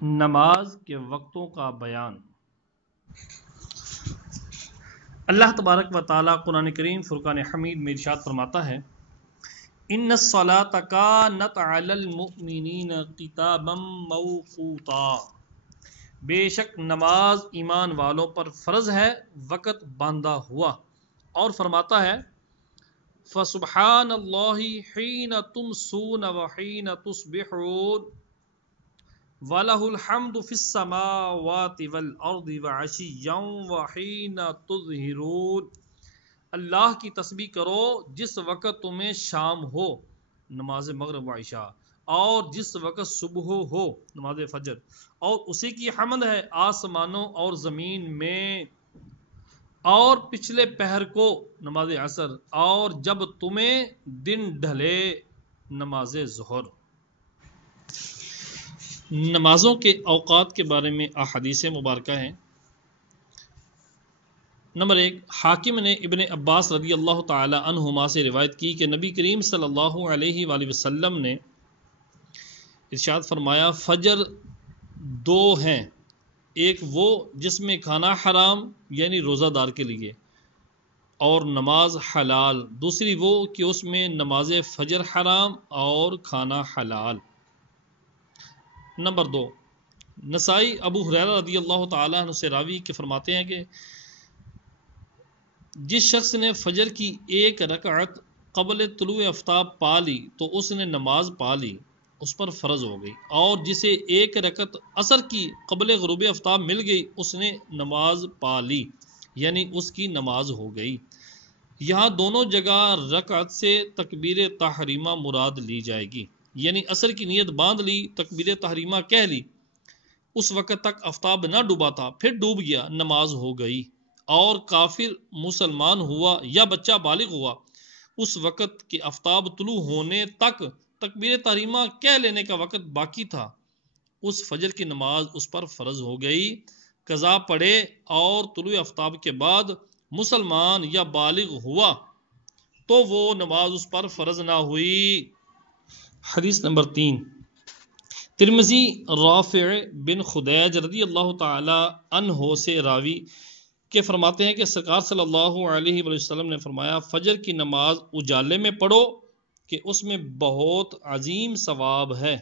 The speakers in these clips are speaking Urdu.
نماز کے وقتوں کا بیان۔ اللہ تبارک و تعالیٰ قرآن کریم فرقان حمید میں ارشاد فرماتا ہے، ان الصلاۃ کانت علی المؤمنین کتابا موقوتا، بے شک نماز ایمان والوں پر فرض ہے وقت باندھا ہوا۔ اور فرماتا ہے، فسبحان اللہ حین تمسون وحین تصبحون وَلَهُ الْحَمْدُ فِي السَّمَاوَاتِ وَالْأَرْضِ وَعَشِيًّا وَحِينَ تُظْهِرُونَ۔ اللہ کی تسبیح کرو جس وقت تمہیں شام ہو، نماز مغرب و عشاء، اور جس وقت صبح ہو، نماز فجر، اور اسی کی حمد ہے آسمانوں اور زمین میں، اور پچھلے پہر کو نماز عصر، اور جب تمہیں دن ڈھلے نماز ظہر۔ نمازوں کے اوقات کے بارے میں احادیث مبارکہ ہیں۔ نمبر 1، حاکم نے ابن عباس رضی اللہ تعالی عنہما سے روایت کی کہ نبی کریم صلی اللہ علیہ وآلہ وسلم نے ارشاد فرمایا، فجر دو ہیں، ایک وہ جس میں کھانا حرام یعنی روزہ دار کے لیے، اور نماز حلال، دوسری وہ کہ اس میں نماز فجر حرام اور کھانا حلال۔ نمبر 2، نسائی ابو ہریرہ رضی اللہ تعالیٰ عنہ سے راوی کے فرماتے ہیں کہ جس شخص نے فجر کی ایک رکعت قبل طلوع آفتاب پا لی تو اس نے نماز پا لی، اس پر فرض ہو گئی، اور جسے ایک رکعت عصر کی قبل غروب آفتاب مل گئی اس نے نماز پا لی، یعنی اس کی نماز ہو گئی۔ یہاں دونوں جگہ رکعت سے تکبیر تحریمہ مراد لی جائے گی، یعنی عصر کی نیت باندھ لی، تکبیر تحریمہ کہہ لی، اس وقت تک آفتاب نہ ڈوبا تھا، پھر ڈوب گیا، نماز ہو گئی۔ اور کافر مسلمان ہوا یا بچہ بالغ ہوا، اس وقت کے آفتاب طلوع ہونے تک تکبیر تحریمہ کہہ لینے کا وقت باقی تھا، اس فجر کی نماز اس پر فرض ہو گئی، قضا پڑے، اور طلوع آفتاب کے بعد مسلمان یا بالغ ہوا تو وہ نماز اس پر فرض نہ ہوئی۔ حدیث نمبر 3، ترمذی رافع بن خدیج رضی اللہ تعالی عنہ سے راوی کہ فرماتے ہیں کہ سرکار صلی اللہ علیہ وآلہ وسلم نے فرمایا، فجر کی نماز اجالے میں پڑھو کہ اس میں بہت عظیم ثواب ہے۔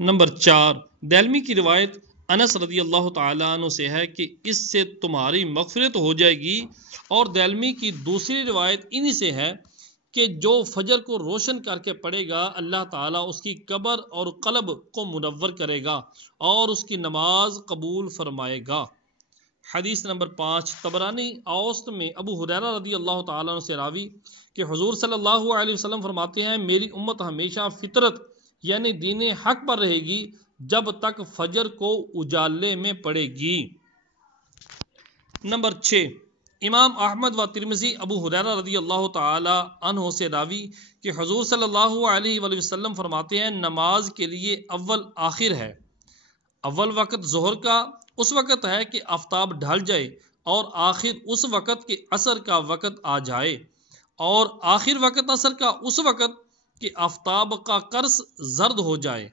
نمبر 4، دارمی کی روایت انس رضی اللہ تعالیٰ عنہ سے ہے کہ اس سے تمہاری مغفرت ہو جائے گی، اور دارمی کی دوسری روایت انہی سے ہے کہ جو فجر کو روشن کر کے پڑھے گا اللہ تعالیٰ اس کی قبر اور قلب کو منور کرے گا اور اس کی نماز قبول فرمائے گا۔ حدیث نمبر 5، طبرانی اوسط میں ابو ہریرہ رضی اللہ تعالیٰ عنہ سے راوی کہ حضور صلی اللہ علیہ وسلم فرماتے ہیں، میری امت ہمیشہ فطرت یعنی دین حق پر رہے گی جب تک فجر کو اجالے میں پڑے گی۔ نمبر 6، امام احمد و ترمذی ابو ہریرہ رضی اللہ تعالی عنہ سے راوی کہ حضور صلی اللہ علیہ وآلہ وسلم فرماتے ہیں، نماز کے لیے اول آخر ہے۔ اول وقت ظہر کا اس وقت ہے کہ آفتاب ڈھل جائے، اور آخر اس وقت کہ عصر کا وقت آ جائے، اور آخر وقت عصر کا اس وقت کہ آفتاب کا قرص زرد ہو جائے،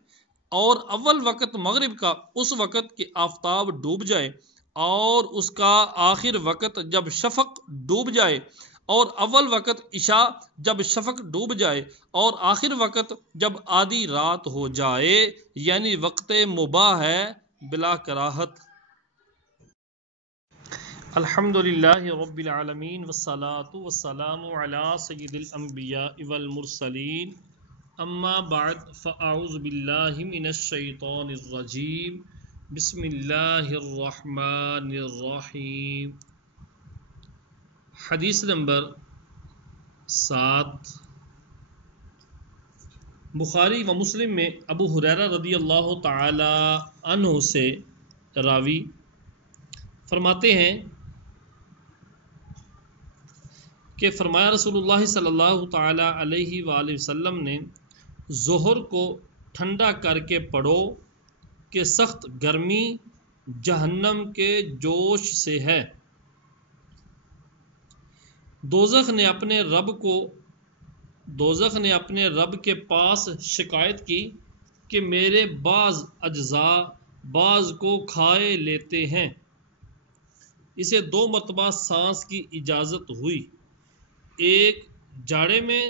اور اول وقت مغرب کا اس وقت کہ آفتاب ڈوب جائے، اور اس کا آخر وقت جب شفق ڈوب جائے، اور اول وقت عشاء جب شفق ڈوب جائے، اور آخر وقت جب آدھی رات ہو جائے، یعنی وقت مباح ہے بلا کراہت۔ الحمدللہ رب العالمین والصلاة والسلام علی سید الانبیاء والمرسلین، اما بعد فاعوذ باللہ من الشیطان الرجیم، بسم اللہ الرحمن الرحیم۔ حدیث نمبر 7، بخاری و مسلم میں ابو ہریرہ رضی اللہ تعالی عنہ سے راوی فرماتے ہیں کہ فرمایا رسول اللہ صلی اللہ تعالی علیہ وآلہ وسلم نے، ظہر کو ٹھنڈا کر کے پڑھو کہ سخت گرمی جہنم کے جوش سے ہے۔ دوزخ نے اپنے رب کے پاس شکایت کی کہ میرے بعض اجزاء بعض کو کھائے لیتے ہیں۔ اسے 2 مرتبہ سانس کی اجازت ہوئی، ایک جاڑے میں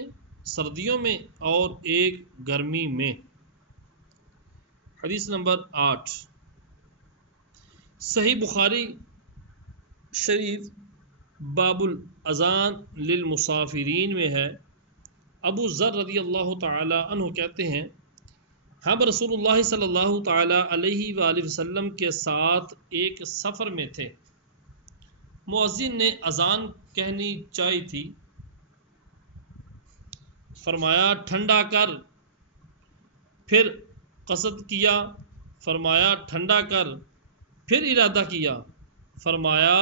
سردیوں میں اور ایک گرمی میں۔ حدیث نمبر 8 صحیح بخاری شریف باب الاذان للمسافرین میں ہے، ابو ذر رضی اللہ تعالی عنہ کہتے ہیں ہم رسول اللہ صلی اللہ تعالی علیہ وآلہ وسلم کے ساتھ ایک سفر میں تھے، مؤذن نے اذان کہنی چاہی تھی، فرمایا ٹھنڈا کر، پھر قصد کیا، فرمایا ٹھنڈا کر، پھر ارادہ کیا، فرمایا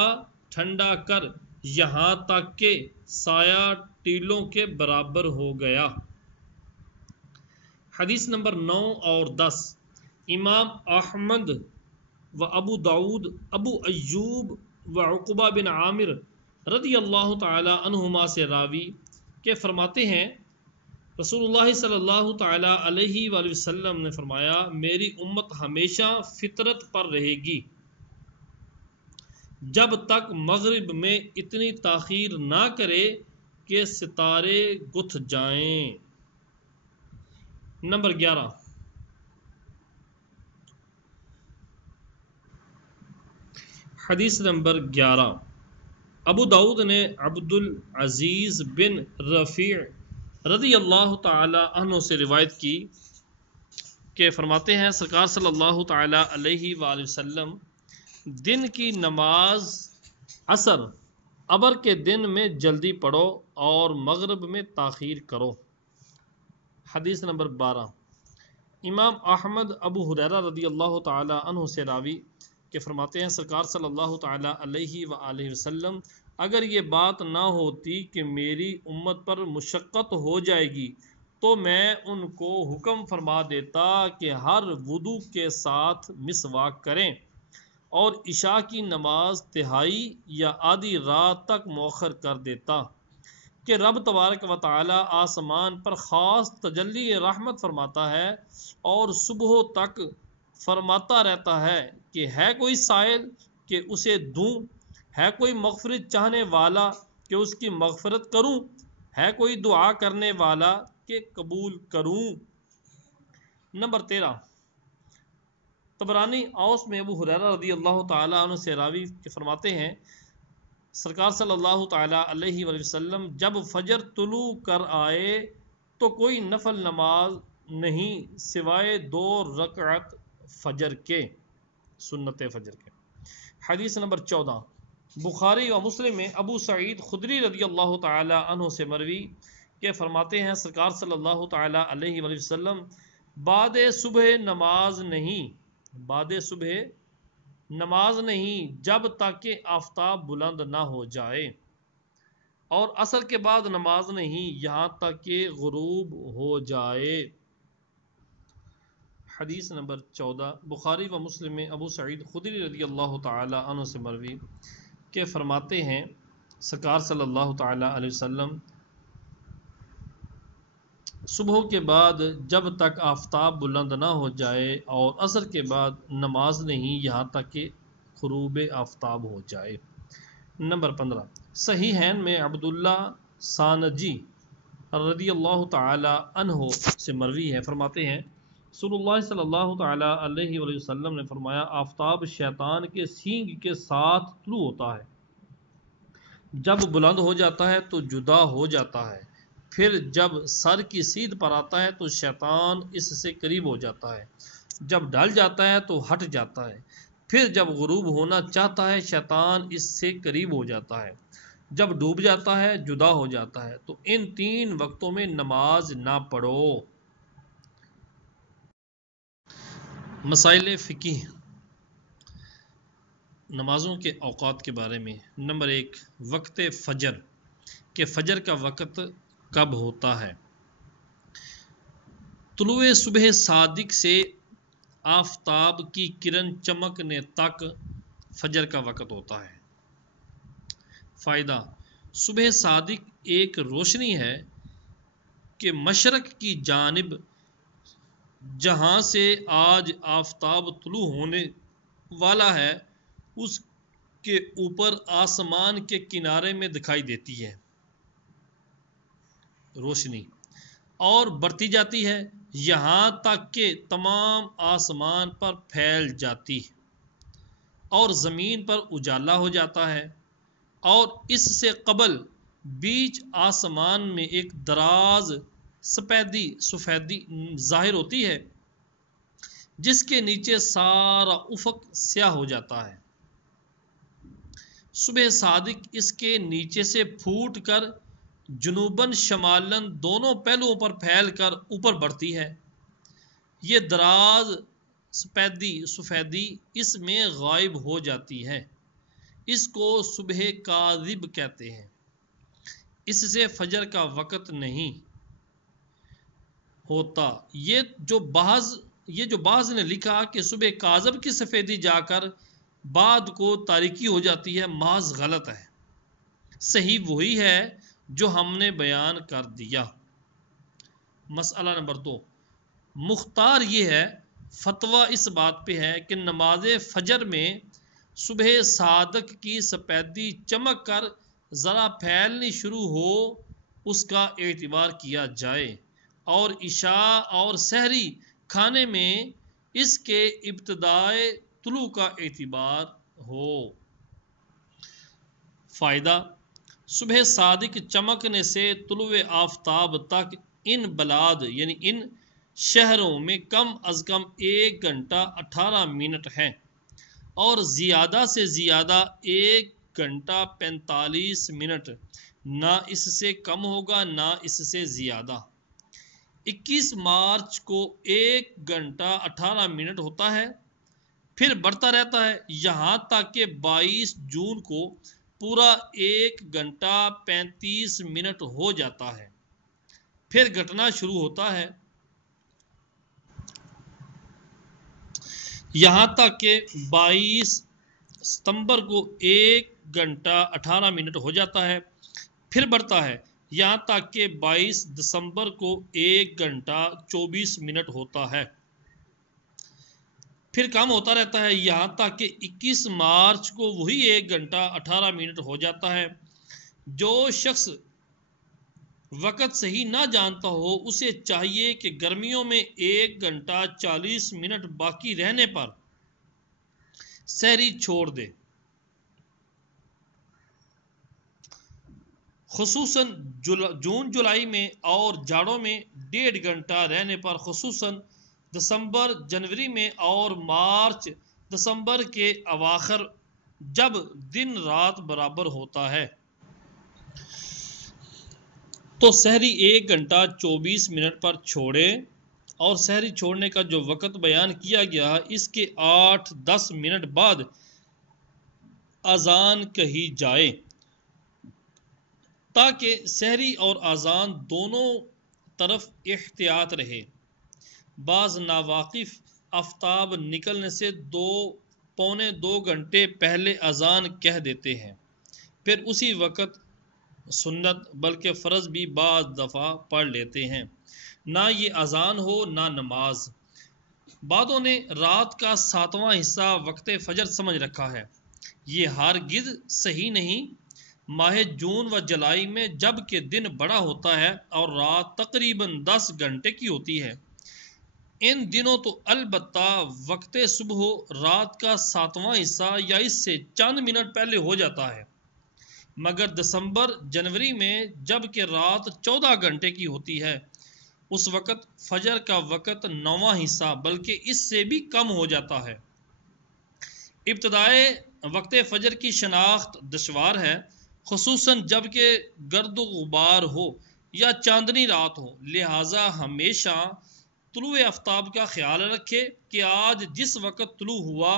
ٹھنڈا کر یہاں تک کہ سایہ ٹیلوں کے برابر ہو گیا۔ حدیث نمبر 9 اور 10 امام احمد و ابو داود، ابو ایوب و عقبہ بن عامر رضی اللہ تعالی عنہما سے راوی کہ فرماتے ہیں رسول اللہ صلی اللہ تعالی علیہ وآلہ وسلم نے فرمایا میری امت ہمیشہ فطرت پر رہے گی جب تک مغرب میں اتنی تاخیر نہ کرے کہ ستارے گتھ جائیں۔ نمبر 11 حدیث نمبر 11 ابو داؤد نے عبد العزیز بن رفیع رضی اللہ تعالی عنہ سے روایت کی کہ فرماتے ہیں سرکار صلی اللہ تعالی علیہ وآلہ وسلم دن کی نماز عصر ابر کے دن میں جلدی پڑھو اور مغرب میں تاخیر کرو۔ حدیث نمبر 12 امام احمد ابو ہریرہ رضی اللہ تعالی عنہ سے راوی کہ فرماتے ہیں سرکار صلی اللہ تعالی علیہ وآلہ وسلم اگر یہ بات نہ ہوتی کہ میری امت پر مشقت ہو جائے گی تو میں ان کو حکم فرما دیتا کہ ہر وضو کے ساتھ مسواک کریں اور عشاء کی نماز تہائی یا آدھی رات تک مؤخر کر دیتا کہ رب تبارک و تعالی آسمان پر خاص تجلی رحمت فرماتا ہے اور صبح تک فرماتا رہتا ہے کہ ہے کوئی سائل کہ اسے دوں، ہے کوئی مغفرت چاہنے والا کہ اس کی مغفرت کروں، ہے کوئی دعا کرنے والا کہ قبول کروں۔ نمبر 13 طبرانی اوس میں ابو ہریرہ رضی اللہ تعالی عنہ سے راوی کہ فرماتے ہیں سرکار صلی اللہ تعالی علیہ وآلہ وسلم جب فجر طلوع کر آئے تو کوئی نفل نماز نہیں سوائے 2 رکعت فجر کے، سنت فجر کے۔ حدیث نمبر 14 بخاری و مسلم میں ابو سعید خدری رضی اللہ تعالی عنہ سے مروی کہ فرماتے ہیں سرکار صلی اللہ تعالی علیہ وآلہ وسلم بعد صبح نماز نہیں جب تک کہ آفتاب بلند نہ ہو جائے، اور عصر کے بعد نماز نہیں یہاں تک کہ غروب ہو جائے۔ حدیث نمبر 14 بخاری و مسلم میں ابو سعید خدری رضی اللہ تعالی عنہ سے مروی کہ فرماتے ہیں سرکار صلی اللہ تعالی علیہ وسلم صبح کے بعد جب تک آفتاب بلند نہ ہو جائے اور عصر کے بعد نماز نہیں یہاں تک کہ غروب آفتاب ہو جائے۔ نمبر 15 صحیحین میں عبداللہ سانجی رضی اللہ تعالی عنہ سے مروی ہے، فرماتے ہیں رسول اللہ صلی اللہ تعالی علیہ وآلہ وسلم نے فرمایا آفتاب شیطان کے سینگ کے ساتھ طلوع ہوتا ہے، جب بلند ہو جاتا ہے تو جدا ہو جاتا ہے، پھر جب سر کی سیدھ پر آتا ہے تو شیطان اس سے قریب ہو جاتا ہے، جب ڈھل جاتا ہے تو ہٹ جاتا ہے، پھر جب غروب ہونا چاہتا ہے شیطان اس سے قریب ہو جاتا ہے، جب ڈوب جاتا ہے جدا ہو جاتا ہے۔ تو ان 3 وقتوں میں نماز نہ پڑھو۔ مسائل فقہی نمازوں کے اوقات کے بارے میں۔ نمبر 1 وقت فجر کہ فجر کا وقت کب ہوتا ہے؟ طلوع صبح صادق سے آفتاب کی کرن چمکنے تک فجر کا وقت ہوتا ہے۔ فائدہ صبح صادق ایک روشنی ہے کہ مشرق کی جانب جہاں سے آج آفتاب طلوع ہونے والا ہے اس کے اوپر آسمان کے کنارے میں دکھائی دیتی ہے روشنی اور بڑھتی جاتی ہے یہاں تک کہ تمام آسمان پر پھیل جاتی ہے اور زمین پر اجالا ہو جاتا ہے اور اس سے قبل بیچ آسمان میں ایک دراز سفیدی ظاہر ہوتی ہے جس کے نیچے سارا افق سیاہ ہو جاتا ہے صبح صادق اس کے نیچے سے پھوٹ کر جنوباً شمالاً دونوں پہلوؤں پر پھیل کر اوپر بڑھتی ہے یہ دراز سفیدی اس میں غائب ہو جاتی ہے اس کو صبح کاذب کہتے ہیں اس سے فجر کا وقت نہیں ہوتا یہ جو بعض نے لکھا کہ صبح کاذب کی سفیدی جا کر بعد کو تاریکی ہو جاتی ہے محض غلط ہے صحیح وہی ہے جو ہم نے بیان کر دیا مسئلہ نمبر 2 مختار یہ ہے فتویٰ اس بات پہ ہے کہ نماز فجر میں صبح صادق کی سفیدی چمک کر ذرا پھیلنی شروع ہو اس کا اعتبار کیا جائے اور عشاء اور سحری کھانے میں اس کے ابتدائے طلوع کا اعتبار ہو فائدہ صبح صادق چمکنے سے طلوع آفتاب تک ان بلاد یعنی ان شہروں میں کم از کم 1 گھنٹہ 18 منٹ ہے اور زیادہ سے زیادہ 1 گھنٹہ 45 منٹ نہ اس سے کم ہوگا نہ اس سے زیادہ 21 مارچ کو 1 گھنٹہ 18 منٹ ہوتا ہے پھر بڑھتا رہتا ہے یہاں تک کہ 22 جون کو پورا 1 گھنٹہ 35 منٹ ہو جاتا ہے پھر گھٹنا شروع ہوتا ہے یہاں تک کہ 22 ستمبر کو 1 گھنٹہ 18 منٹ ہو جاتا ہے پھر بڑھتا ہے یہاں تک کہ 22 دسمبر کو 1 گھنٹہ 24 منٹ ہوتا ہے پھر کم ہوتا رہتا ہے یہاں تک کہ 21 مارچ کو وہی 1 گھنٹہ 18 منٹ ہو جاتا ہے جو شخص وقت صحیح نہ جانتا ہو اسے چاہیے کہ گرمیوں میں 1 گھنٹہ 40 منٹ باقی رہنے پر سحری چھوڑ دے خصوصاً جون جولائی میں اور جاڑوں میں 1.5 گھنٹہ رہنے پر خصوصاً دسمبر جنوری میں اور مارچ دسمبر کے اواخر جب دن رات برابر ہوتا ہے تو سحری 1 گھنٹہ 24 منٹ پر چھوڑے اور سحری چھوڑنے کا جو وقت بیان کیا گیا اس کے 8-10 منٹ بعد اذان کہی جائے تاکہ سحری اور اذان دونوں طرف احتیاط رہے بعض ناواقف آفتاب نکلنے سے 2-پونے 2 گھنٹے پہلے اذان کہہ دیتے ہیں پھر اسی وقت سنت بلکہ فرض بھی بعض دفعہ پڑھ لیتے ہیں نہ یہ اذان ہو نہ نماز بعضوں نے رات کا 7واں حصہ وقت فجر سمجھ رکھا ہے یہ ہرگز صحیح نہیں ماہ جون و جولائی میں جب کہ دن بڑا ہوتا ہے اور رات تقریباً 10 گھنٹے کی ہوتی ہے ان دنوں تو البتہ وقت صبح رات کا 7واں حصہ یا اس سے چند منٹ پہلے ہو جاتا ہے مگر دسمبر جنوری میں جب کہ رات 14 گھنٹے کی ہوتی ہے اس وقت فجر کا وقت 9واں حصہ بلکہ اس سے بھی کم ہو جاتا ہے ابتدائے وقت فجر کی شناخت دشوار ہے خصوصاً جب کہ گرد و غبار ہو یا چاندنی رات ہو لہذا ہمیشہ طلوع آفتاب کا خیال رکھے کہ آج جس وقت طلوع ہوا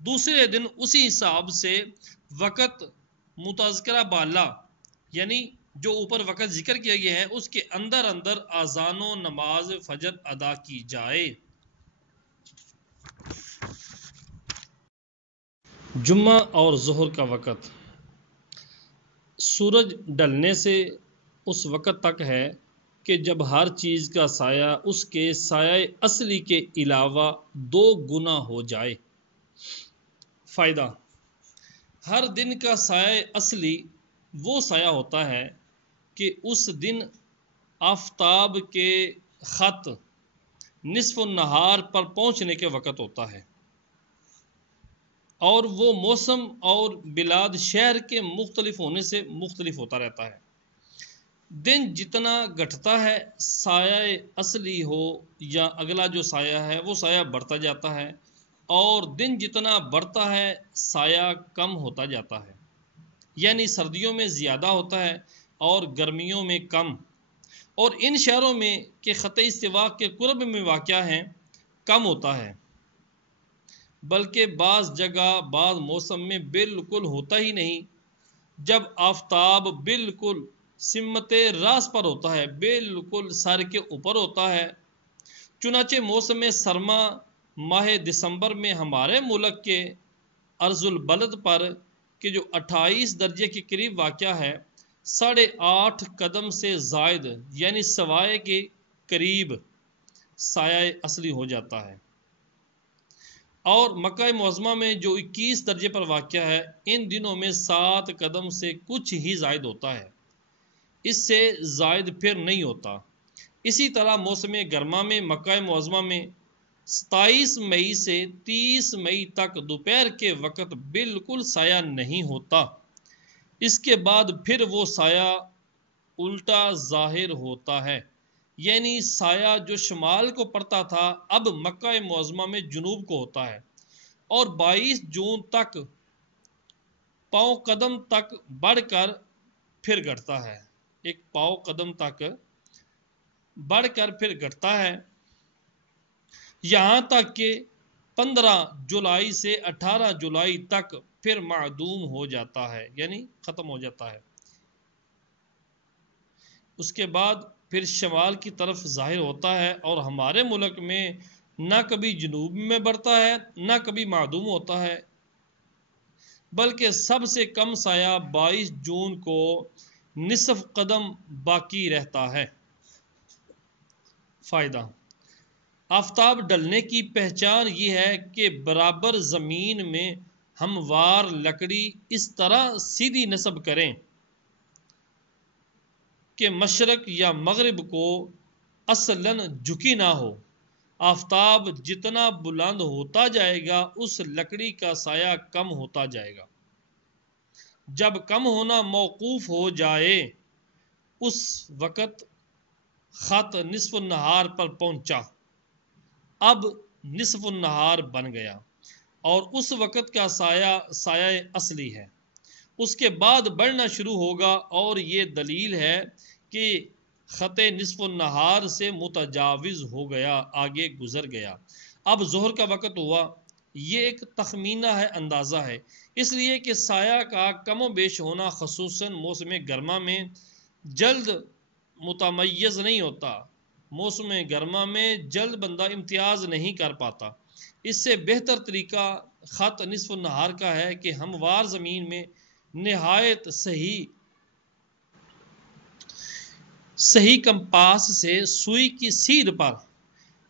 دوسرے دن اسی حساب سے وقت متذکرہ بالا یعنی جو اوپر وقت ذکر کیا گیا ہے اس کے اندر اذان و نماز فجر ادا کی جائے جمعہ اور ظہر کا وقت سورج ڈھلنے سے اس وقت تک ہے کہ جب ہر چیز کا سایہ اس کے سایہ اصلی کے علاوہ 2 گنا ہو جائے۔ فائدہ: ہر دن کا سایہ اصلی وہ سایہ ہوتا ہے کہ اس دن آفتاب کے خط نصف النہار پر پہنچنے کے وقت ہوتا ہے، اور وہ موسم اور بلاد شہر کے مختلف ہونے سے مختلف ہوتا رہتا ہے۔ دن جتنا گھٹتا ہے سایہ اصلی ہو یا اگلا جو سایہ ہے وہ سایہ بڑھتا جاتا ہے، اور دن جتنا بڑھتا ہے سایہ کم ہوتا جاتا ہے، یعنی سردیوں میں زیادہ ہوتا ہے اور گرمیوں میں کم، اور ان شہروں میں کہ خط استوا کے قرب میں واقع ہیں کم ہوتا ہے، بلکہ بعض جگہ بعض موسم میں بالکل ہوتا ہی نہیں۔ جب آفتاب بالکل سمت راست پر ہوتا ہے، بالکل سر کے اوپر ہوتا ہے، چنانچہ موسم سرما ماہ دسمبر میں ہمارے ملک کے ارض البلد پر کہ جو 28 درجے کے قریب واقع ہے، 8.5 قدم سے زائد یعنی سوائے کے قریب سایہ اصلی ہو جاتا ہے، اور مکہ معظمہ میں جو 21 درجے پر واقع ہے ان دنوں میں 7 قدم سے کچھ ہی زائد ہوتا ہے، اس سے زائد پھر نہیں ہوتا۔ اسی طرح موسم گرما میں مکہ معظمہ میں 27 مئی سے 30 مئی تک دوپہر کے وقت بالکل سایہ نہیں ہوتا، اس کے بعد پھر وہ سایہ الٹا ظاہر ہوتا ہے، یعنی سایہ جو شمال کو پڑتا تھا اب مکہ معظمہ میں جنوب کو ہوتا ہے، اور 22 جون تک پاؤں قدم تک بڑھ کر پھر گھٹتا ہے، ایک پاؤں قدم تک بڑھ کر پھر گھٹتا ہے، یہاں تک کہ 15 جولائی سے 18 جولائی تک پھر معدوم ہو جاتا ہے، یعنی ختم ہو جاتا ہے۔ اس کے بعد پھر شمال کی طرف ظاہر ہوتا ہے، اور ہمارے ملک میں نہ کبھی جنوب میں بڑھتا ہے نہ کبھی معدوم ہوتا ہے، بلکہ سب سے کم سایہ 22 جون کو نصف قدم باقی رہتا ہے۔ فائدہ: آفتاب ڈھلنے کی پہچان یہ ہے کہ برابر زمین میں ہموار لکڑی اس طرح سیدھی نصب کریں کہ مشرق یا مغرب کو اصلاً جھکی نہ ہو۔ آفتاب جتنا بلند ہوتا جائے گا اس لکڑی کا سایہ کم ہوتا جائے گا، جب کم ہونا موقوف ہو جائے اس وقت خط نصف النہار پر پہنچا، اب نصف النہار بن گیا، اور اس وقت کا سایہ اصلی ہے، اس کے بعد بڑھنا شروع ہوگا، اور یہ دلیل ہے کہ خط نصف النہار سے متجاوز ہو گیا، آگے گزر گیا، اب ظہر کا وقت ہوا۔ یہ ایک تخمینہ ہے، اندازہ ہے، اس لیے کہ سایہ کا کم و بیش ہونا خصوصاً موسم گرما میں جلد متمیز نہیں ہوتا، موسم گرما میں جلد بندہ امتیاز نہیں کر پاتا۔ اس سے بہتر طریقہ خط نصف النہار کا ہے کہ ہموار زمین میں نہایت صحیح کمپاس سے سوئی کی سیدھ پر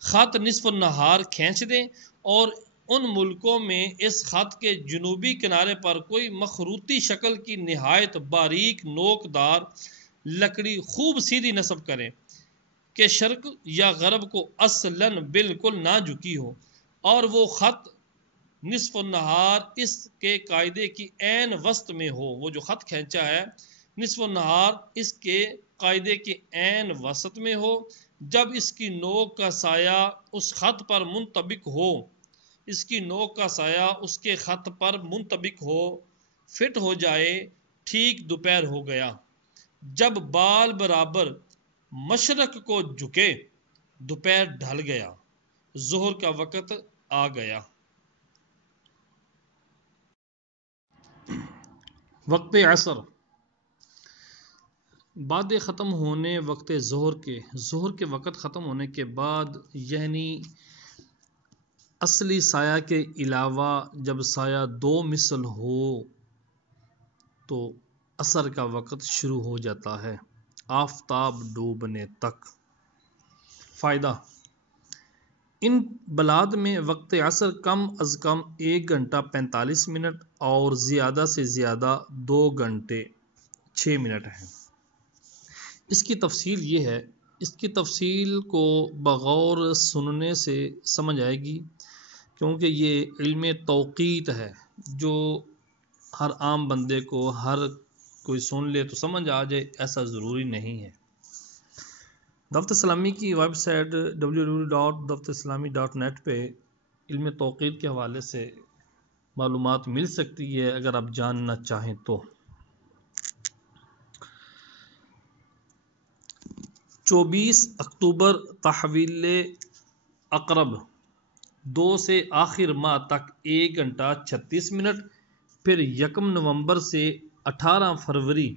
خط نصف النہار کھینچ دیں، اور ان ملکوں میں اس خط کے جنوبی کنارے پر کوئی مخروطی شکل کی نہایت باریک نوک دار لکڑی خوب سیدھی نصب کریں کہ شرق یا غرب کو اصلاً بالکل نہ جھکی ہو، اور وہ خط نصف النہار اس کے قاعدے کی عین وسط میں ہو۔ وہ جو خط کھینچا ہے نصف النہار اس کے قاعدے کی عین وسط میں ہو، جب اس کی نوک کا سایہ اس خط پر منطبق ہو، اس کی نوک کا سایہ اس کے خط پر منطبق ہو، فٹ ہو جائے، ٹھیک دوپہر ہو گیا، جب بال برابر مشرق کو جھکے دوپہر ڈھل گیا، ظہر کا وقت آ گیا۔ وقت عصر: بعد ختم ہونے وقت ظہر کے وقت ختم ہونے کے بعد، یعنی اصلی سایہ کے علاوہ جب سایہ 2 مثل ہو تو عصر کا وقت شروع ہو جاتا ہے آفتاب ڈوبنے تک۔ فائدہ: ان بلاد میں وقت عصر کم از کم 1 گھنٹہ 45 منٹ اور زیادہ سے زیادہ 2 گھنٹے 6 منٹ ہے۔ اس کی تفصیل یہ ہے، اس کی تفصیل کو بغور سننے سے سمجھ آئے گی، کیونکہ یہ علم توقیت ہے جو ہر عام بندے کو ہر کوئی سن لے تو سمجھ آ جائے، ایسا ضروری نہیں ہے۔ دعوت اسلامی کی ویب سائٹ www.dawat-islami.net پہ علم توقیت کے حوالے سے معلومات مل سکتی ہے اگر آپ جاننا چاہیں تو۔ 24 اکتوبر تحویل اقرب 2 سے آخر ماہ تک 1 گھنٹہ 36 منٹ، پھر 1 نومبر سے 18 فروری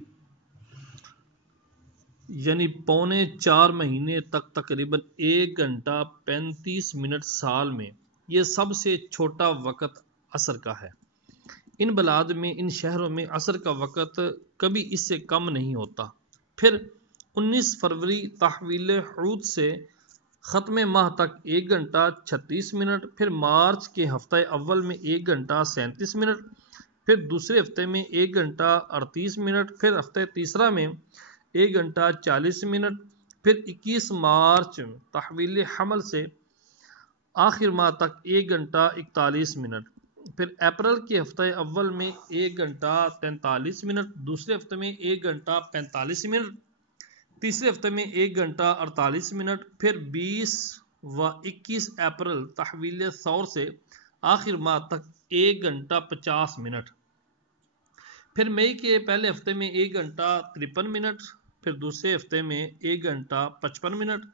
یعنی پونے 4 مہینے تک تقریباً 1 گھنٹہ 35 منٹ سال میں، یہ سب سے چھوٹا وقت عصر کا ہے۔ ان بلاد میں، ان شہروں میں عصر کا وقت کبھی اس سے کم نہیں ہوتا۔ پھر 19 فروری تحویل حوت سے ختم ماہ تک 1 گھنٹہ 36 منٹ، پھر مارچ کے ہفتہ اول میں 1 گھنٹہ 37 منٹ، پھر دوسرے ہفتے میں 1 گھنٹہ 38 منٹ، پھر ہفتہ تیسرا میں 1 گھنٹہ 40 منٹ، پھر 21 مارچ تحویل حمل سے آخر ماہ تک 1 گھنٹہ 41 منٹ، پھر اپریل کے ہفتہ اول میں 1 گھنٹہ 43 منٹ، دوسرے ہفتے میں 1 گھنٹہ 45 منٹ، تیسرے ہفتے میں 1 گھنٹہ 48 منٹ، پھر 20 و 21 اپریل تحویل ثور سے آخر ماہ تک 1 گھنٹہ 50 منٹ، پھر مئی کے پہلے ہفتے میں 1 گھنٹہ 53 منٹ، پھر دوسرے ہفتے میں 1 گھنٹہ 55 منٹ،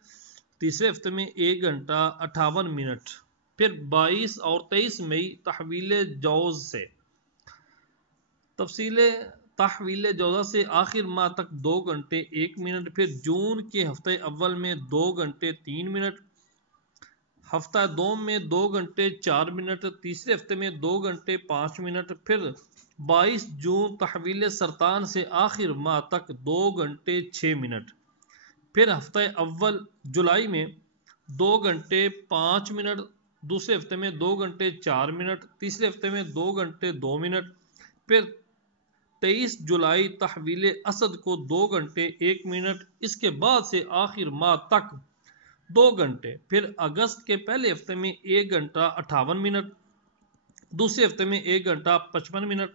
تیسرے ہفتے میں 1 گھنٹہ 58 منٹ، پھر 22 اور 23 مئی تحویل جوز سے تفصیل تحویل جوزہ سے آخر ماہ تک 2 گھنٹے 1 منٹ، پھر جون کے ہفتے اول میں 2 گھنٹے 3 منٹ، ہفتہ دوم میں 2 گھنٹے 4 منٹ، تیسرے ہفتے میں 2 گھنٹے 5 منٹ، پھر 22 جون تحویل سرطان سے آخر ماہ تک 2 گھنٹے 6 منٹ، پھر ہفتہ اول جولائی میں 2 گھنٹے 5 منٹ، دوسرے ہفتے میں 2 گھنٹے 4 منٹ، تیسرے ہفتے میں 2 گھنٹے 2 منٹ، پھر 23 جولائی تحویل اسد کو 2 گھنٹے 1 منٹ، اس کے بعد سے آخر ماہ تک 2 گھنٹے، پھر اگست کے پہلے ہفتے میں 1 گھنٹہ 58 منٹ، دوسرے ہفتے میں 1 گھنٹہ 55 منٹ،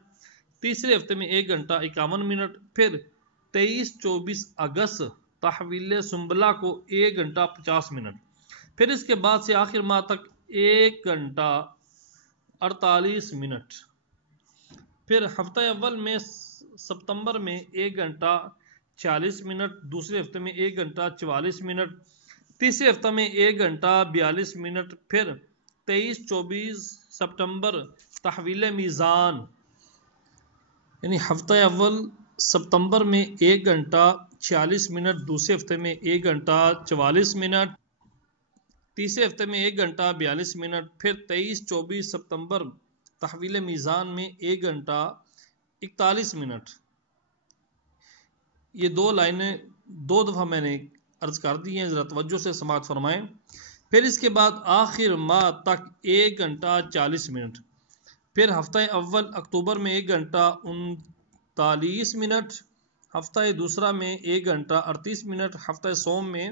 تیسرے ہفتے میں 1 گھنٹہ 51 منٹ، پھر 23-24 اگست تحویل سنبلہ کو 1 گھنٹہ 50 منٹ، پھر اس کے بعد سے آخر ماہ تک 1 گھنٹہ 48 منٹ، پھر ہفتہ اول میں ستمبر میں 1 گھنٹہ 40 منٹ، دوسرے ہفتے میں 1 گھنٹہ 44 منٹ، تیسرے ہفتہ میں 1 گھنٹہ 42 منٹ، پھر 23-24 ستمبر تحویل میزان یعنی ہفتہ اول ستمبر میں 1 گھنٹہ 46 منٹ، دوسرے ہفتے میں 1 گھنٹہ 44 منٹ، تیسرے ہفتے میں 1 گھنٹہ 42 منٹ، پھر 23-24 ستمبر تحویل میزان میں 1 گھنٹہ 41 منٹ۔ یہ 2 لائنیں 2 دفعہ میں نے عرض کر دی ہیں، ذرا توجہ سے سماعت فرمائیں۔ پھر اس کے بعد آخر ماہ تک 1 گھنٹہ 40 منٹ، پھر ہفتہ اول اکتوبر میں 1 گھنٹہ 39 منٹ، ہفتہ دوسرا میں 1 گھنٹہ 38 منٹ، ہفتہ سوم میں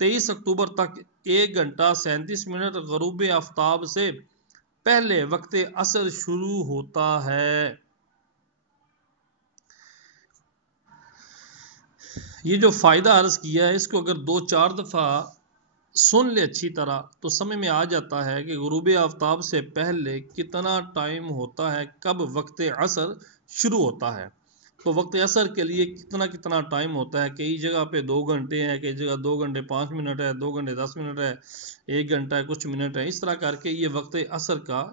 23 اکتوبر تک 1 گھنٹہ 37 منٹ غروب آفتاب سے پہلے وقت عصر شروع ہوتا ہے۔ یہ جو فائدہ عرض کیا ہے، اس کو اگر 2-4 دفعہ سن لے اچھی طرح تو سمجھ میں آ جاتا ہے کہ غروب آفتاب سے پہلے کتنا ٹائم ہوتا ہے، کب وقت عصر شروع ہوتا ہے۔ تو وقت عصر کے لیے کتنا ٹائم ہوتا ہے، کئی جگہ پہ 2 گھنٹے ہیں، کئی جگہ 2 گھنٹے 5 منٹ ہے، 2 گھنٹے 10 منٹ ہے، 1 گھنٹہ ہے، کچھ منٹ ہے، اس طرح کر کے یہ وقت عصر کا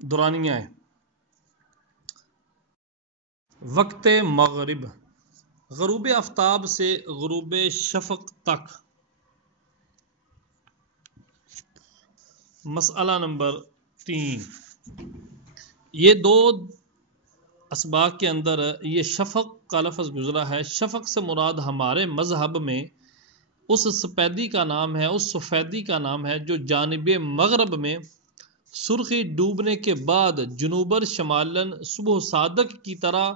دورانیہ ہے۔ وقت مغرب، غروب آفتاب سے غروب شفق تک۔ مسئلہ نمبر 3، یہ 2 اسباق کے اندر یہ شفق کا لفظ گزرا ہے۔ شفق سے مراد ہمارے مذہب میں اس سفیدی کا نام ہے، اس سفیدی کا نام ہے جو جانب مغرب میں سرخی ڈوبنے کے بعد جنوباً شمالاً صبح صادق کی طرح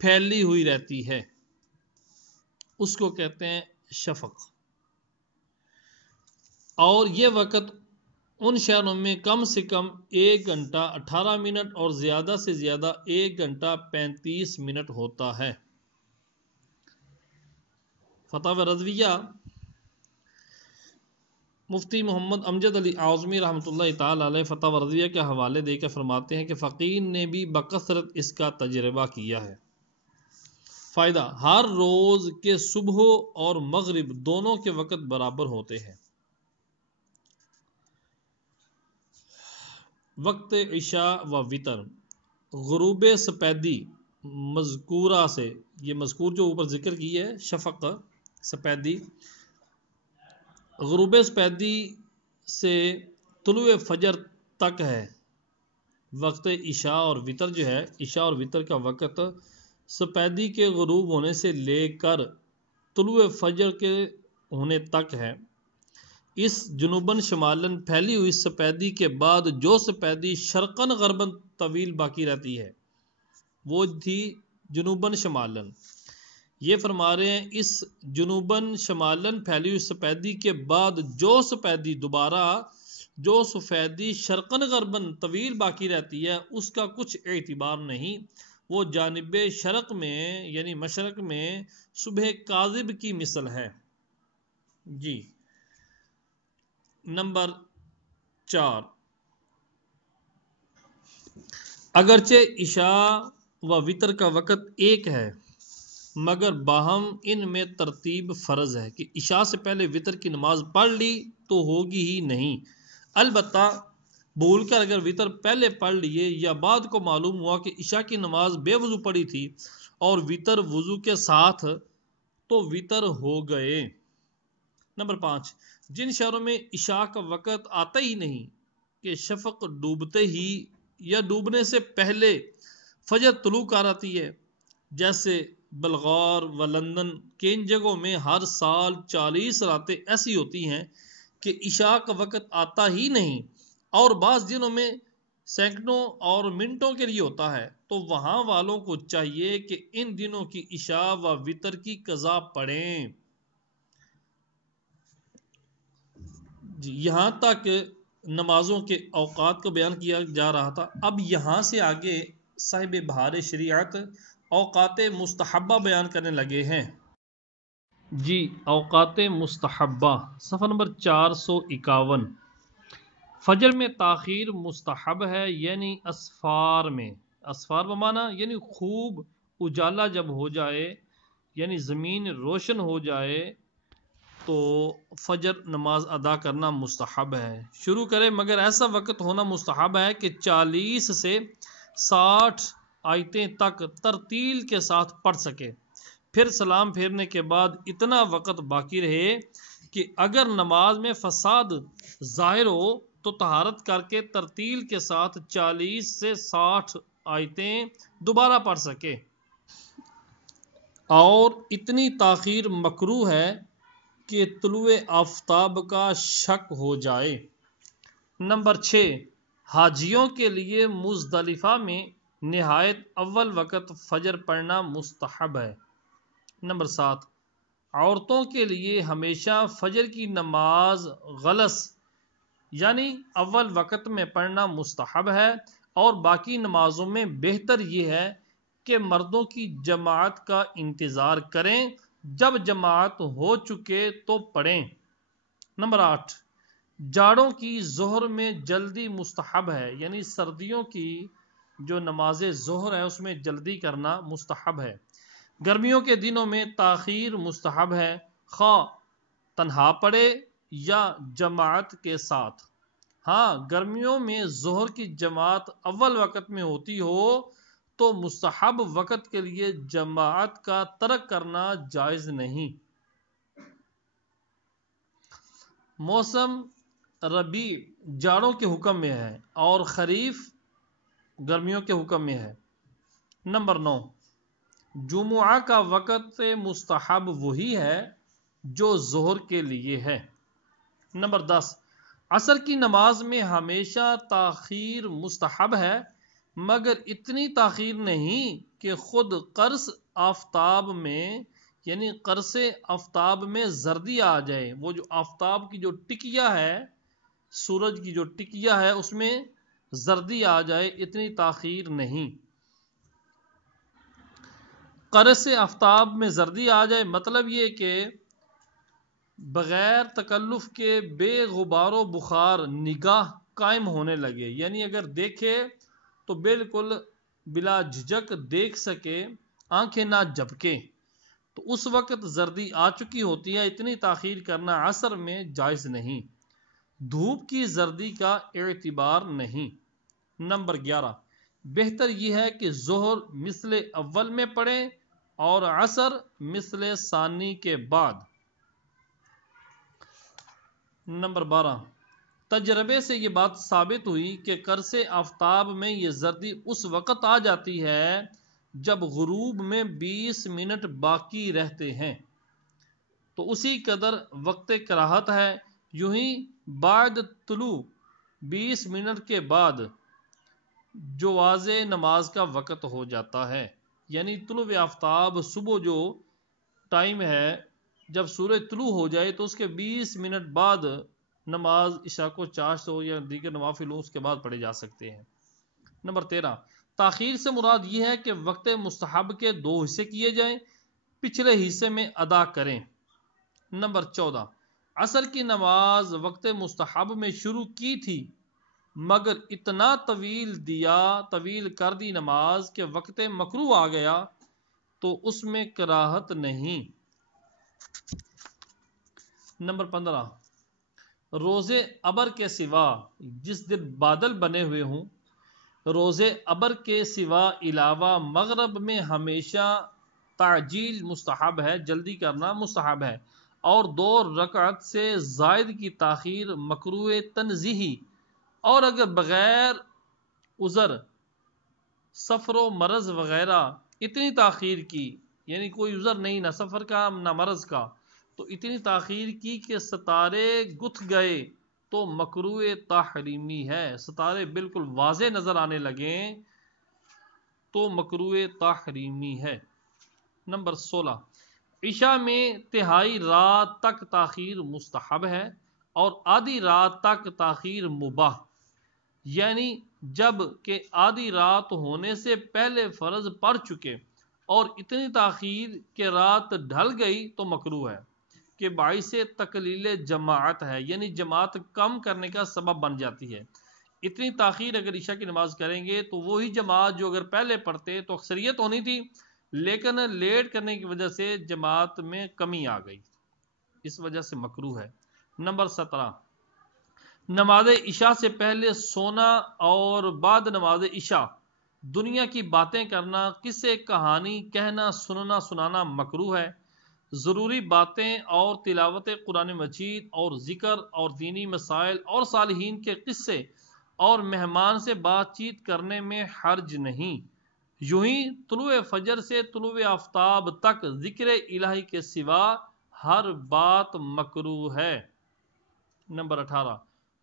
پھیلی ہوئی رہتی ہے، اس کو کہتے ہیں شفق۔ اور یہ وقت ان شہروں میں کم سے کم 1 گھنٹہ 18 منٹ اور زیادہ سے زیادہ 1 گھنٹہ 35 منٹ ہوتا ہے۔ فتاوی رضویہ مفتی محمد امجد علی اعظمی رحمۃ اللہ تعالی علیہ فتاوی رضویہ کے حوالے دے کر فرماتے ہیں کہ فقیہ نے بھی بکثرت اس کا تجربہ کیا ہے۔ فائدہ: ہر روز کے صبح اور مغرب دونوں کے وقت برابر ہوتے ہیں۔ وقت عشاء و وتر: غروب سپیدی مذکورہ سے، یہ مذکور جو اوپر ذکر کی ہے شفق سپیدی، غروب سپیدی سے طلوع فجر تک ہے۔ وقت عشاء اور وتر جو ہے، عشاء اور وتر کا وقت سپیدی کے غروب ہونے سے لے کر طلوع فجر کے ہونے تک ہے۔ اس جنوباً شمالاً پھیلی ہوئی سپیدی کے بعد جو سپیدی شرقاً غرباً طویل باقی رہتی ہے وہ تھی جنوباً شمالاً۔ یہ فرما رہے ہیں اس جنوباً شمالاً پھیلی ہوئی سپیدی کے بعد جو سپیدی دوبارہ جو سفیدی شرقاً غرباً طویل باقی رہتی ہے اس کا کچھ اعتبار نہیں، وہ جانب شرق میں یعنی مشرق میں صبح کاذب کی مثل ہے۔ جی نمبر 4، اگرچہ عشاء و وتر کا وقت ایک ہے مگر باہم ان میں ترتیب فرض ہے کہ عشاء سے پہلے وتر کی نماز پڑھ لی تو ہوگی ہی نہیں، البتہ بھول کر اگر وتر پہلے پڑھ لیے یا بعد کو معلوم ہوا کہ عشاء کی نماز بے وضو پڑھی تھی اور وتر وضو کے ساتھ تو وتر ہو گئے۔ نمبر 5، جن شہروں میں عشاء کا وقت آتا ہی نہیں کہ شفق ڈوبتے ہی یا ڈوبنے سے پہلے فجر طلوع کر آتی ہے، جیسے بلغار و لندن کے ان جگہوں میں ہر سال 40 راتیں ایسی ہوتی ہیں کہ عشاء کا وقت آتا ہی نہیں، اور بعض دنوں میں سینکڑوں اور منٹوں کے لیے ہوتا ہے، تو وہاں والوں کو چاہیے کہ ان دنوں کی عشاء و وتر کی قضا پڑھیں۔ یہاں تک نمازوں کے اوقات کو بیان کیا جا رہا تھا۔ اب یہاں سے آگے صاحب بہار شریعت اوقات مستحبہ بیان کرنے لگے ہیں۔ جی اوقات مستحبہ صفحہ نمبر 451۔ فجر میں تاخیر مستحب ہے، یعنی اسفار میں، اسفار بمانا یعنی خوب اجالا جب ہو جائے یعنی زمین روشن ہو جائے تو فجر نماز ادا کرنا مستحب ہے۔ شروع کرے مگر ایسا وقت ہونا مستحب ہے کہ 40 سے 60 آیتیں تک ترتیل کے ساتھ پڑھ سکے، پھر سلام پھیرنے کے بعد اتنا وقت باقی رہے کہ اگر نماز میں فساد ظاہر ہو تو طہارت کر کے ترتیل کے ساتھ 40 سے 60 آیتیں دوبارہ پڑھ سکے۔ اور اتنی تاخیر مکروہ ہے کہ طلوع آفتاب کا شک ہو جائے۔ نمبر 6، حاجیوں کے لیے مزدلفہ میں نہایت اول وقت فجر پڑھنا مستحب ہے۔ نمبر 7، عورتوں کے لیے ہمیشہ فجر کی نماز غلس یعنی اول وقت میں پڑھنا مستحب ہے، اور باقی نمازوں میں بہتر یہ ہے کہ مردوں کی جماعت کا انتظار کریں، جب جماعت ہو چکے تو پڑھیں۔ نمبر 8، جاڑوں کی ظہر میں جلدی مستحب ہے، یعنی سردیوں کی جو نماز ظہر ہے اس میں جلدی کرنا مستحب ہے۔ گرمیوں کے دنوں میں تاخیر مستحب ہے، خواہ تنہا پڑے یا جماعت کے ساتھ۔ ہاں گرمیوں میں ظہر کی جماعت اول وقت میں ہوتی ہو تو مستحب وقت کے لیے جماعت کا ترک کرنا جائز نہیں۔ موسم ربیع جاڑوں کے حکم میں ہے اور خریف گرمیوں کے حکم میں ہے۔ نمبر 9، جمعہ کا وقت مستحب وہی ہے جو ظہر کے لیے ہے۔ نمبر 10، عصر کی نماز میں ہمیشہ تاخیر مستحب ہے، مگر اتنی تاخیر نہیں کہ خود قرص آفتاب میں یعنی قرص آفتاب میں زردی آ جائے۔ وہ جو آفتاب کی جو ٹکیا ہے، سورج کی جو ٹکیا ہے، اس میں زردی آ جائے، اتنی تاخیر نہیں۔ قرص آفتاب میں زردی آ جائے مطلب یہ کہ بغیر تکلف کے بے غبار و بخار نگاہ قائم ہونے لگے، یعنی اگر دیکھے تو بالکل بلا جھجک دیکھ سکے، آنکھیں نہ جھپکے، تو اس وقت زردی آ چکی ہوتی ہے۔ اتنی تاخیر کرنا عصر میں جائز نہیں، دھوپ کی زردی کا اعتبار نہیں۔ نمبر 11، بہتر یہ ہے کہ ظہر مثل اول میں پڑھیں اور عصر مثل ثانی کے بعد۔ نمبر 12، تجربے سے یہ بات ثابت ہوئی کہ قرص آفتاب میں یہ زردی اس وقت آ جاتی ہے جب غروب میں 20 منٹ باقی رہتے ہیں، تو اسی قدر وقت کراہت ہے۔ یوں ہی بعد طلوع 20 منٹ کے بعد جواز نماز کا وقت ہو جاتا ہے، یعنی طلوع آفتاب صبح جو ٹائم ہے، جب سورج طلوع ہو جائے تو اس کے 20 منٹ بعد نماز عشاء کو چاشت ہو یا دیگر نوافل ہو، اس کے بعد پڑھے جا سکتے ہیں۔ نمبر 13، تاخیر سے مراد یہ ہے کہ وقت مستحب کے 2 حصے کیے جائیں، پچھلے حصے میں ادا کریں۔ نمبر 14، عصر کی نماز وقت مستحب میں شروع کی تھی مگر اتنا طویل کر دی نماز کہ وقت مکروہ آ گیا، تو اس میں کراہت نہیں۔ نمبر 15، روزے ابر کے سوا جس دن بادل بنے ہوئے ہوں، روزے ابر کے سوا علاوہ مغرب میں ہمیشہ تعجیل مستحب ہے، جلدی کرنا مستحب ہے، اور 2 رکعت سے زائد کی تاخیر مکروہ تنزیہی، اور اگر بغیر عذر سفر و مرض وغیرہ اتنی تاخیر کی، یعنی کوئی عذر نہیں، نہ سفر کا نہ مرض کا، تو اتنی تاخیر کی کہ ستارے گتھ گئے تو مکروہ تحریمی ہے۔ ستارے بالکل واضح نظر آنے لگیں تو مکروہ تحریمی ہے۔ نمبر 16، عشاء میں تہائی رات تک تاخیر مستحب ہے اور آدھی رات تک تاخیر مباح، یعنی جب کہ آدھی رات ہونے سے پہلے فرض پڑ چکے اور اتنی تاخیر کہ رات ڈھل گئی تو مکروہ ہے، کہ باعث تقلیل جماعت ہے، یعنی جماعت کم کرنے کا سبب بن جاتی ہے۔ اتنی تاخیر اگر عشاء کی نماز کریں گے تو وہی جماعت جو اگر پہلے پڑھتے تو اکثریت ہونی تھی، لیکن لیٹ کرنے کی وجہ سے جماعت میں کمی آ گئی، اس وجہ سے مکروہ ہے۔ نمبر 17، نماز عشاء سے پہلے سونا اور بعد نماز عشاء دنیا کی باتیں کرنا، قصے کہانی کہنا، سنانا مکروہ ہے۔ ضروری باتیں اور تلاوت قرآن مجید اور ذکر اور دینی مسائل اور صالحین کے قصے اور مہمان سے بات چیت کرنے میں حرج نہیں۔ یوں ہی طلوع فجر سے طلوع آفتاب تک ذکر الہی کے سوا ہر بات مکروہ ہے۔ نمبر 18،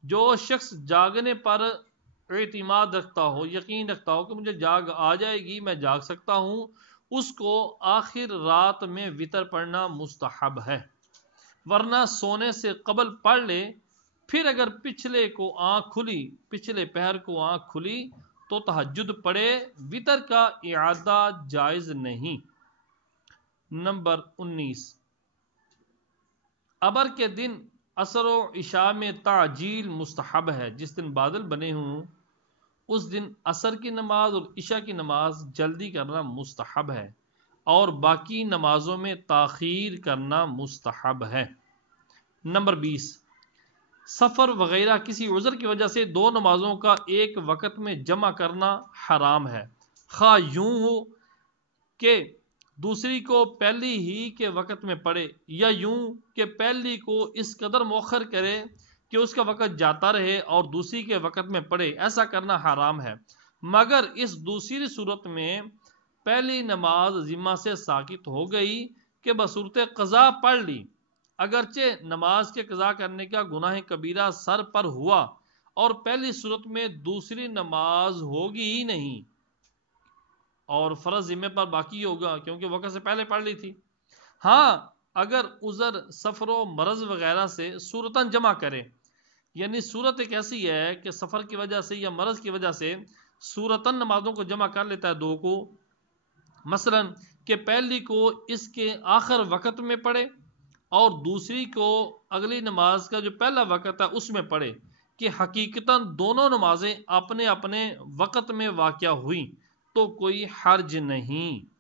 جو شخص جاگنے پر اعتماد رکھتا ہو، یقین رکھتا ہو کہ مجھے جاگ آ جائے گی، میں جاگ سکتا ہوں، اس کو آخر رات میں وتر پڑھنا مستحب ہے، ورنہ سونے سے قبل پڑھ لے۔ پھر اگر پچھلے پہر کو آنکھ کھلی تو تہجد پڑھے، وتر کا اعادہ جائز نہیں۔ نمبر 19، ابر کے دن عصر و عشاء میں تعجیل مستحب ہے۔ جس دن بادل بنے ہوں اس دن عصر کی نماز اور عشاء کی نماز جلدی کرنا مستحب ہے، اور باقی نمازوں میں تاخیر کرنا مستحب ہے۔ نمبر 20، سفر وغیرہ کسی عذر کی وجہ سے 2 نمازوں کا ایک وقت میں جمع کرنا حرام ہے، خواہ یوں ہو کہ دوسری کو پہلی ہی کے وقت میں پڑھے، یا یوں کہ پہلی کو اس قدر مؤخر کرے کہ اس کا وقت جاتا رہے اور دوسری کے وقت میں پڑھے، ایسا کرنا حرام ہے، مگر اس دوسری صورت میں پہلی نماز ذمہ سے ساقط ہو گئی کہ بصورت قضا پڑھ لی، اگرچہ نماز کے قضا کرنے کا گناہ کبیرہ سر پر ہوا اور پہلی صورت میں دوسری نماز ہوگی ہی نہیں اور فرض ذمہ پر باقی ہوگا کیونکہ وقت سے پہلے پڑھ لی تھی۔ ہاں اگر عذر سفر و مرض وغیرہ سے صورتاً جمع کرے، یعنی صورت ایک ایسی ہے کہ سفر کی وجہ سے یا مرض کی وجہ سے صورتاً نمازوں کو جمع کر لیتا ہے دو کو، مثلا کہ پہلی کو اس کے آخر وقت میں پڑھے اور دوسری کو اگلی نماز کا جو پہلا وقت ہے اس میں پڑھے، کہ حقیقتاً دونوں نمازیں اپنے اپنے وقت میں واقع ہوئیں تو کوئی حرج نہیں۔